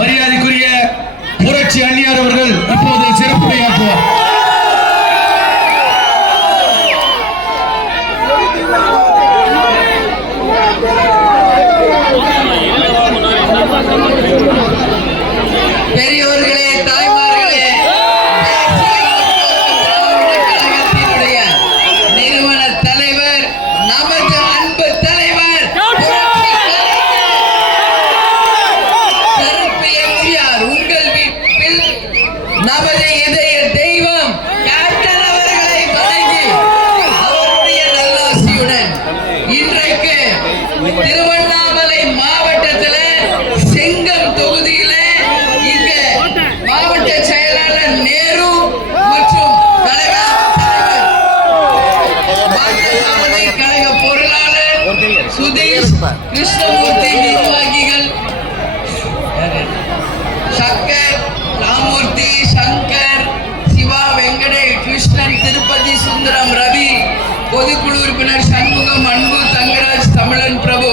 மரியாதைக்குரிய புரட்சி அந்நியார் அவர்கள் இப்போது சிறப்புரையாற்றுவார். பெரியோர்களே, தாய்மார்களே, கழகத்தினுடைய நிறுவன தலைவர், நமது அன்பு தலைவர் கருப்பு எம்ஜிஆர், உங்கள் வீட்டில் நமது இதய தெய்வம் கேப்டன் அவர்களை வணங்கி அவருடைய நல்லாசியுடன் இன்றைக்கு திருவண்ணாமலை மாவட்டத்தில் செங்கம் தொகுதியில் மாவட்ட செயலாளர் நேரு மற்றும் கழக பொருளாளர் சுதீஷ், கிருஷ்ணமூர்த்தி, நிர்வாகிகள் சங்கர், ராமூர்த்தி, சங்கர், சிவா, வெங்கடேஷ், கிருஷ்ணன், திருப்பதி, சுந்தரம், ரவி, பொதுக்குழு உறுப்பினர் சண்முகம், அன்பு, தங்கராஜ், தமிழன், பிரபு,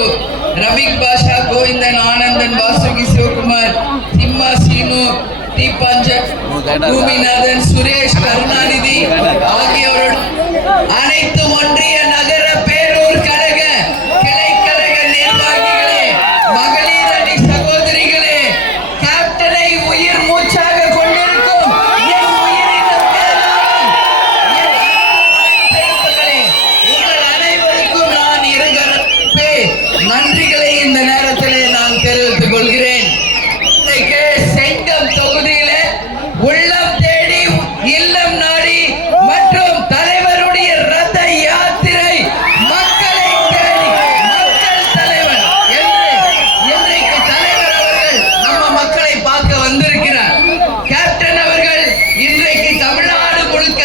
ரவிக் பாஷா, கோவிந்தன், ஆனந்தன், வாசுகி, சிவகுமார், சிம்மா, சீனு, பூமிநாதன், சுரேஷ், கருணாநிதி ஆகியோருடன் அனைத்து ஒன்றிய நகர பேரூர் கழக கிளைக்கழக நிர்வாகிகளே, மகளிர் அணி சகோதரிகளே, கேப்டனை உயிர் மூச்சாக கொண்டிருக்கும் உங்கள் அனைவருக்கும் நான் இருகரப்பே நன்றிகளை இந்த நேரத்திலே நான் தெரிவித்துக் கொள்கிறேன். செங்கம் தொகுதியில உள்ளம் தேடி இல்லம் நாடி மற்றும் தலைவருடைய ரத யாத்திரை மக்களை தேடி மக்கள் தலைவர் என்று இன்றைக்கு தலைவர் அவர்கள் நம்ம மக்களை பார்க்க வந்திருக்கிறார். கேப்டன் அவர்கள் இன்றைக்கு தமிழ்நாடு முழுக்க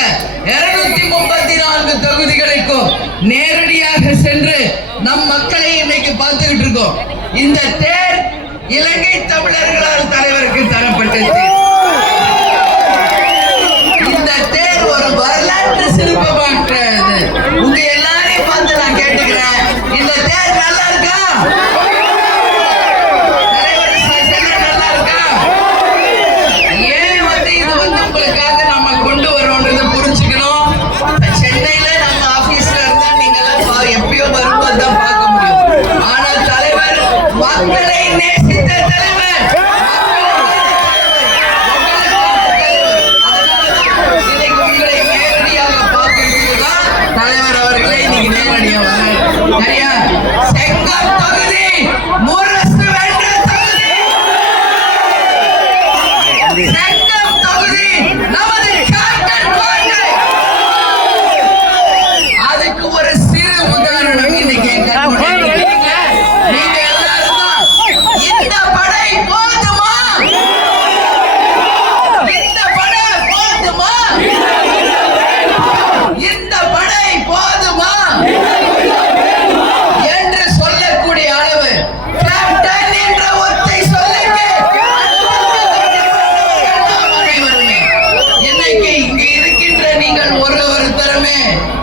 234 தொகுதிகளுக்கும் நேரடியாக சென்று நம் மக்களை இன்னைக்கு பார்த்துக்கிட்டு இருக்கோம். இந்த தேர் இலங்கை தமிழர்களால் தலைவருக்கு தரப்பட்டது. இந்த தேர் ஒரு வரலாற்று சிறப்பானது. உங்க எல்லாரையும் பார்த்து நான் கேட்டுக்கிறேன், இந்த தேர் நல்லா இருக்கா? தலைவர் நல்லா இருக்கா? ஏன் இது உங்களுக்காக நம்ம கொண்டு வரோன்றது புரிஞ்சுக்கணும். சென்னையில நம்ம ஆபீஸ்ல இருந்தா நீங்க எல்லாம் எப்பயோ வரும்போது தான் பார்க்க முடியும். ஆனால் தலைவர் மக்களை நேசித்த தலைவர், உங்களை நேரடியாக பார்க்கிறதுதான் தலைவர் அவர்களை இன்னைக்கு நேரடியாக சரியா? செங்கம் தொகுதி முரசு வென்ற தொகுதி, செங்கம் தொகுதி நமது கேப்டன் கோட்டை. அதுக்கு ஒரு சிறு உதாரணம் இன்னைக்கு நீங்க இந்த படை போதுமா? இந்த படை போதுமா? இந்த படை போதுமா என்று சொல்லக்கூடிய அளவு கேப்டன் என்ற ஒற்றை சொல்லுக்கு இன்னைக்கு இங்கு இருக்கின்ற நீங்கள் ஒருத்தருமே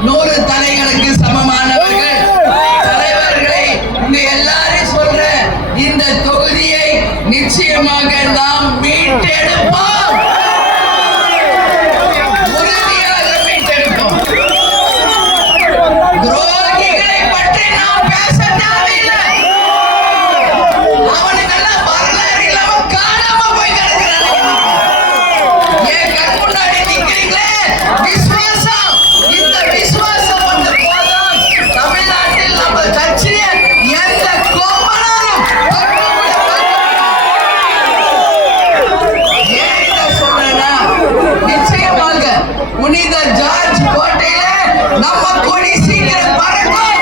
100 தலைகளுக்கு சமமானவர்கள். தலைவர்களை உங்க எல்லாரும் சொல்ற இந்த தொகுதியை நிச்சயமாக நாம் மீட்டெடுப்போம், உறுதியாக மீட்டெடுப்போம். துரோகிகளை பற்றி நாம் பேச தேவையில்லை. அவனுக்கெல்லாம் வரலாறு இல்லாம காணாம போய் கிடக்கிறாங்க. ஏன் கண்முன்னாடி நிக்கிறீங்களே? விசுவாசம், இந்த விசுவாசம் வந்த போதும் தமிழ்நாட்டில் நம்ம கட்சியை எந்த கோமனாலும் நிச்சயமாக புனித ஜார்ஜ் கோட்டையில நம்ம கொடி சீக்கிரம் பறக்கும்.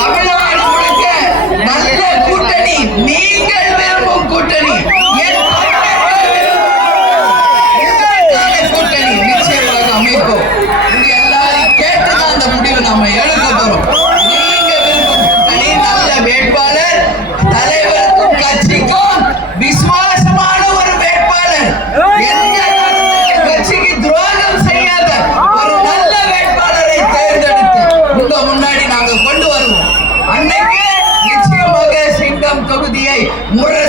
தமிழ்நாடு முழுக்க நல்ல கூட்டணி, நீங்கள் விரும்பும் கூட்டணி, கூட்டணி நிச்சயமாக அமைப்போம். உங்க எல்லாரும் கேட்டுதான் அந்த முடிவை நாம எடுக்க போறோம். நீங்க விரும்பும் கூட்டணி, நல்ல வேட்பாளர், தலைவருக்கும் கட்சிக்கும் விசுவாசமான ஒரு வேட்பாளர், எந்த கட்சிக்கு துரோகம் செய்யாத ஒரு நல்ல வேட்பாளரை தேர்ந்தெடுத்து உங்க முன்னாடி நாங்க கொண்டு வருவோம். அன்னைக்கு நிச்சயமாக செங்கம் தொகுதியை முறை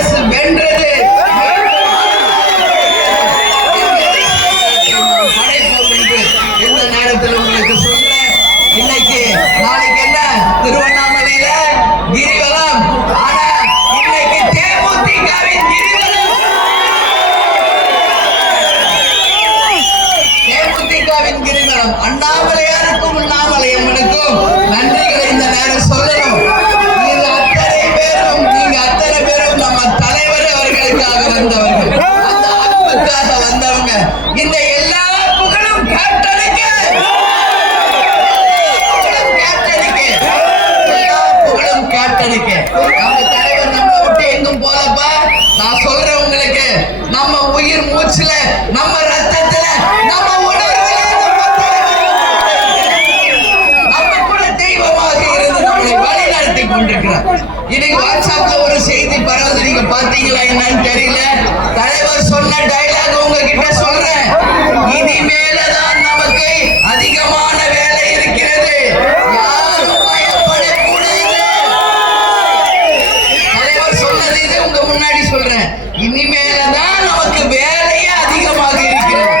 இனிமேலதான் நமக்கு வேலையே அதிகமாக இருக்கிறது.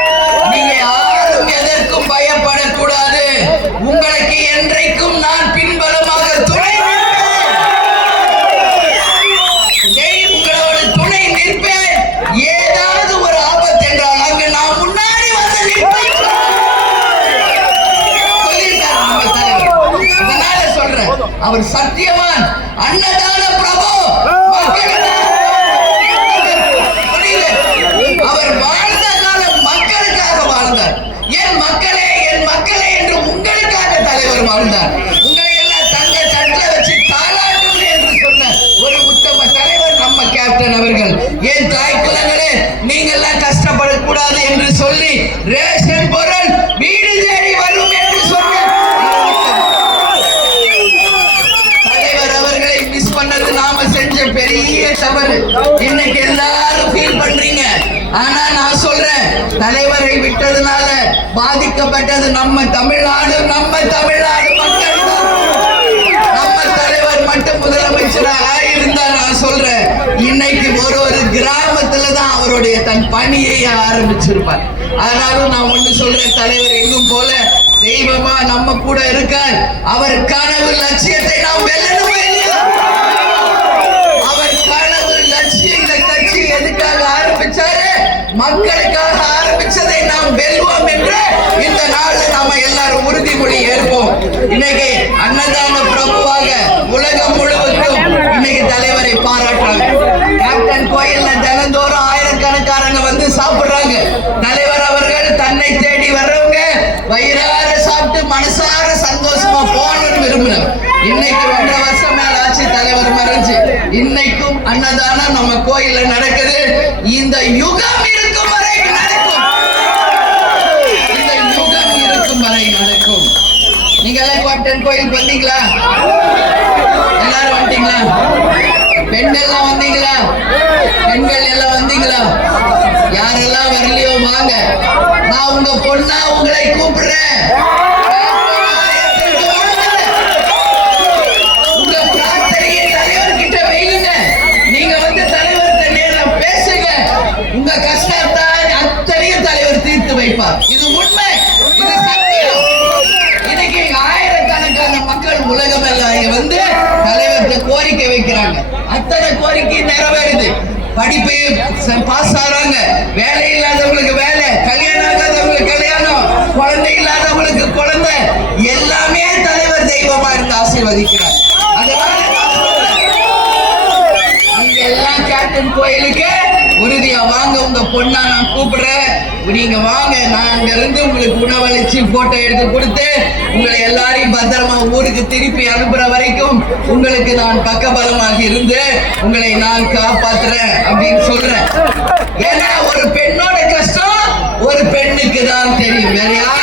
நீங்க யாரும் எதற்கும் பயப்படக்கூடாது. உங்களுக்கு என்றைக்கும் நான் பின்பலமாக துணை நிற்பேன். உங்களோட துணை நிற்பேன். ஏதாவது ஒரு ஆபத்து என்றால் அங்கு நான் முன்னாடி வந்து நிற்பேன் சொல்லியிருக்காரு நம்ம தலைவர். அதனால சொல்றேன், அவர் சத்தியவான், அன்னதான பிரபு. அவர் வாழ்ந்த காலம் மக்களுக்காக வாழ்ந்தார். என் மக்களே என் மக்களே என்று உங்களுக்காக தலைவர் வாழ்ந்தார். உங்களை எல்லாம் தங்க தட்டுல வச்சு தாளாட்டுவது என்று சொன்ன ஒரு உத்தம தலைவர் நம்ம கேப்டன் அவர்கள். என் தாய் குலங்களே, நீங்க எல்லாம் கஷ்டப்படக்கூடாது என்று சொல்லி ரேஷன் பொருள் வீடு தேடி வரும் என்று சொன்ன தலைவர் அவர்களை மிஸ் பண்ணது நாம செஞ்ச பெரிய தவறு. இன்னைக்கு எல்லாரும் ஃபீல் பண்றீங்க. ஆனா நான் சொல்றேன், தலைவரை விட்டதுனால பாதிக்கப்பட்டது நம்ம தமிழ்நாடு மக்கள் தான். நம்ம தலைவர் மட்டும் முதலமைச்சராக இருந்தா நான் சொல்றேன், இன்னைக்கு ஒரு கிராமத்துல தான் அவருடைய தன் பணியை ஆரம்பிச்சிருப்பார். ஆனாலும் நான் ஒண்ணு சொல்றேன், தலைவர் எங்கும் போல தெய்வமா நம்ம கூட இருக்கார். அவர் கனவு லட்சியத்தை நாம் வெல்லணுமா இல்லையா? அவர் கனவு லட்சியம், இந்த கட்சி எதுக்காக ஆரம்பிச்சாரு? மக்களுக்காக ஆரம்பிச்சதை நாம் வெல்வோம் என்று இந்த நாள்ல நாம எல்லாரும் உறுதிமொழி ஏற்போம். இன்னைக்கு அன்னதான பிரபுவாக உலகம் முழுவதும் இன்னைக்கு தலைவரை பாராட்டுறாங்க. கேப்டன் கோயில்ல தினந்தோறும் ஆயிரக்கணக்காரங்க வந்து சாப்பிடுறாங்க. தலைவர் அவர்கள் தன்னை தேடி வர்றவங்க வயிறார சாப்பிட்டு மனசார சந்தோஷமா போகணும்னு விரும்பினார். இன்னைக்கு 1.5 வருஷம் மேல ஆச்சு தலைவர் மறைஞ்சு. இன்னைக்கும் அன்னதானம் நம்ம கோயில்ல நடக்குது. இந்த யுகம் இருக்கும் வரை நடக்கும். இந்த யுகம் இருக்கும் வரை நடக்கும். நீங்க எல்லாம் கேப்டன் கோயில் வந்தீங்களா? எல்லாரும் வந்தீங்களா? பெண்கள் வந்தீங்களா? பெண்கள் எல்லாம் வந்தீங்களா? யாரெல்லாம் வரலையோ வாங்க. நான் உங்க பொண்ணா உங்களை கூப்பிடுறேன். உங்க பிரார்த்தனையை தலைவர்கிட்ட வைங்க. நீங்க வந்து தலைவர்கிட்ட நேர்ல பேசுங்க. உங்க கஷ்டத்தை அத்தனையும் தலைவர் தீர்த்து வைப்பார். இது உண்மை, இது சத்தியம். இன்னைக்கு ஆயிரக்கணக்கான மக்கள் உலகம் எல்லாம் வந்து தலைவர்கிட்ட கோரிக்கை வைக்கிறாங்க. அத்தனை கோரிக்கை நிறைவேறுது. படிப்பு பாஸ் ஆறாங்க, வேலை இல்லாதவங்களுக்கு வேலை, கல்யாணம் ஆகாதவங்களுக்கு கல்யாணம், குழந்தை இல்லாதவங்களுக்கு குழந்தை, எல்லாமே தலைவர் தெய்வமா இருந்து ஆசீர்வதிக்கிறார். அதனால நீங்க எல்லாம் கேப்டன் கோயிலுக்கு உறுதியா வாங்க. உங்க பொண்ணா நான் கூப்பிடுறேன். நீங்க வாங்க. நான் அங்க இருந்து உங்களுக்கு உணவளிச்சு போட்டோ எடுத்து கொடுத்து உங்களை எல்லாரையும் பத்திரமா ஊருக்கு திருப்பி அனுப்புற வரைக்கும் உங்களுக்கு நான் பக்கபலமாக இருந்து உங்களை நான் காப்பாத்துறேன் அப்படின்னு சொல்றேன். ஏன்னா ஒரு பெண்ணோட கஷ்டம் ஒரு பெண்ணுக்கு தான் தெரியும், வேற யாரும்